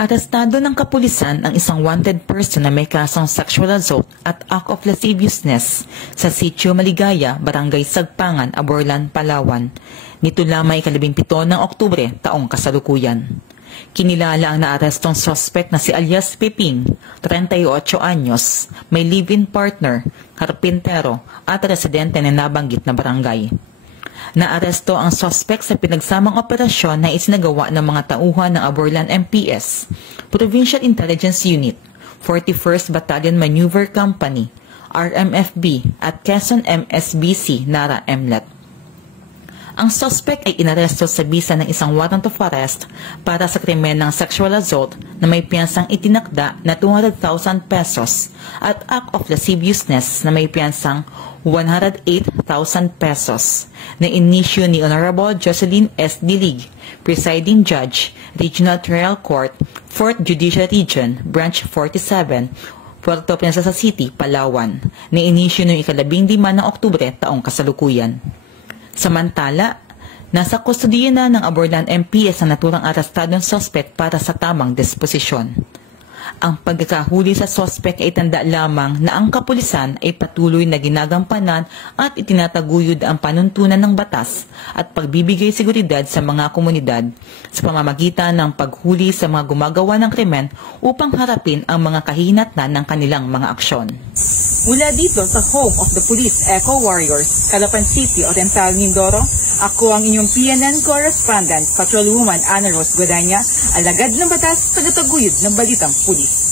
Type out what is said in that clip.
Arestado ng kapulisan ang isang wanted person na may kasong sexual assault at act of lasciviousness sa Sitio Maligaya, Barangay Sagpangan, Aborlan, Palawan. Nito lamang 17 ng Oktubre taong kasalukuyan. Kinilala ang naarestong suspect na si alias Peping, 38 anyos, may live-in partner, karpintero at residente na nabanggit na barangay. Naaresto ang suspect sa pinagsamang operasyon na isinagawa ng mga tauhan ng Aborlan MPS, Provincial Intelligence Unit, 41st Battalion Maneuver Company, RMFB at Quezon MSBC Nara MLET. Ang suspect ay inaresto sa bisa ng isang warrant of arrest para sa krimen ng sexual assault na may piyansang itinakda na 200,000 pesos at act of lasciviousness na may piyansang 108,000 pesos na inisyu ni Honorable Jocelyn S. Dilig, Presiding Judge, Regional Trial Court, 4th Judicial Region, Branch 47, Puerto Princesa City, Palawan, na inisyu noong 15 ng Oktubre taong kasalukuyan. Samantala, nasa kustodiya na ng Aborlan MPS ang naturang arestadong suspect para sa tamang disposisyon. Ang pagkakahuli sa suspect ay tanda lamang na ang kapulisan ay patuloy na ginagampanan at itinataguyod ang panuntunan ng batas at pagbibigay seguridad sa mga komunidad sa pamamagitan ng paghuli sa mga gumagawa ng krimen upang harapin ang mga kahinatnan ng kanilang mga aksyon. Mula dito sa home of the Police Eco Warriors, Calapan City, Oriental, Mindoro, ako ang inyong PNN correspondent, Patrolwoman Ana Rose Godanya, alagad ng batas, tagataguyod ng balitang pulis.